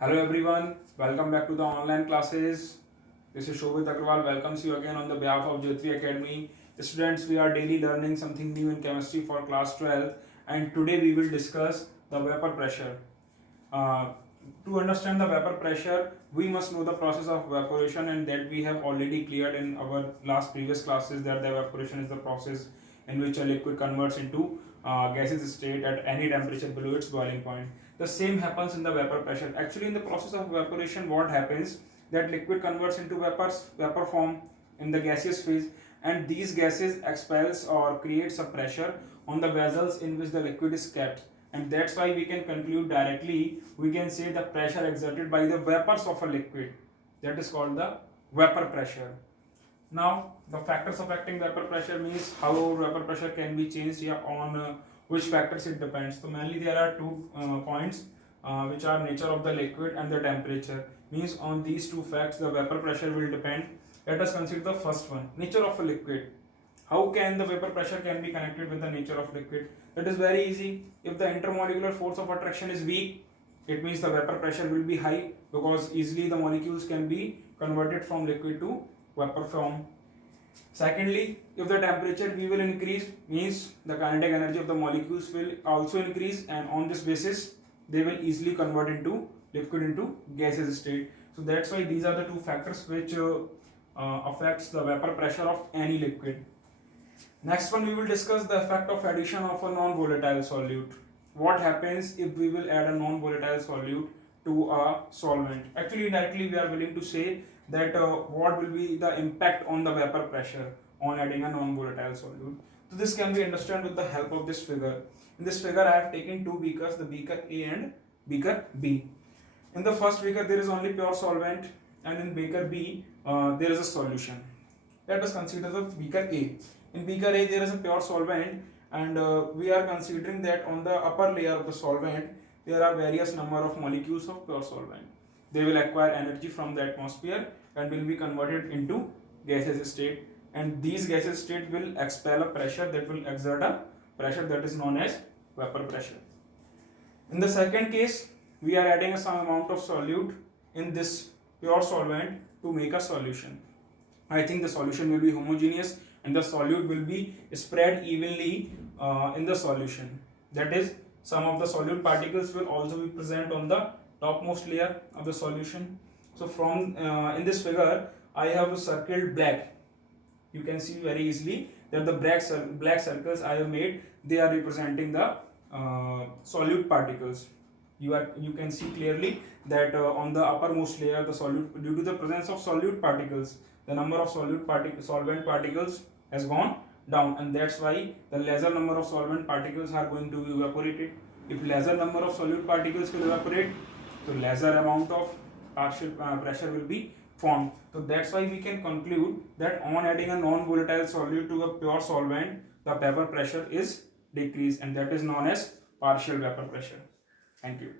Hello everyone, welcome back to the online classes. This is Shobhit Agrawal, welcomes you again on the behalf of Jyoti Academy. Students, we are daily learning something new in chemistry for class 12 and today we will discuss the vapor pressure. Uh, to understand the vapor pressure, we must know the process of evaporation, and that we have already cleared in our last previous classes that the evaporation is the process in which a liquid converts into gaseous state at any temperature below its boiling point. The same happens in the vapor pressure. Actually, in the process of evaporation, what happens that liquid converts into vapor form in the gaseous phase, and these gases expels or creates a pressure on the vessels in which the liquid is kept, and that's why we can conclude directly, we can say the pressure exerted by the vapors of a liquid, that is called the vapor pressure. Now the factors affecting vapor pressure means how vapor pressure can be changed here on which factors it depends. So mainly there are two points which are nature of the liquid and the temperature. Means on these two facts the vapor pressure will depend. Let us consider the first one, nature of a liquid. How can the vapor pressure can be connected with the nature of liquid? That is very easy. If the intermolecular force of attraction is weak, it means the vapor pressure will be high, because easily the molecules can be converted from liquid to vapor form. Secondly, if the temperature V will increase, means the kinetic energy of the molecules will also increase, and on this basis they will easily convert into liquid into gaseous state. So that's why these are the two factors which affects the vapor pressure of any liquid. Next one, we will discuss the effect of addition of a non-volatile solute. What happens if we will add a non-volatile solute to a solvent? Actually, indirectly we are willing to say that what will be the impact on the vapor pressure on adding a non-volatile solute. So this can be understood with the help of this figure. In this figure I have taken two beakers, the beaker A and beaker B. In the first beaker there is only pure solvent, and in beaker B there is a solution. Let us consider the beaker A. In beaker A there is a pure solvent, and we are considering that on the upper layer of the solvent there are various number of molecules of pure solvent. They will acquire energy from the atmosphere and will be converted into gaseous state, and these gaseous state will expel a pressure that will exert a pressure that is known as vapor pressure. In the second case, we are adding some amount of solute in this pure solvent to make a solution. I think the solution will be homogeneous and the solute will be spread evenly in the solution. That is, some of the solute particles will also be present on the topmost layer of the solution. So from in this figure, I have circled black. You can see very easily that the black circles I have made, they are representing the solute particles. You can see clearly that on the uppermost layer, the solute, due to the presence of solute particles, the number of solvent particles has gone down, and that's why the lesser number of solvent particles are going to be evaporated. If lesser number of solute particles will evaporate, so lesser amount of partial pressure will be formed. So that's why we can conclude that on adding a non-volatile solute to a pure solvent, the vapor pressure is decreased, and that is known as partial vapor pressure. Thank you.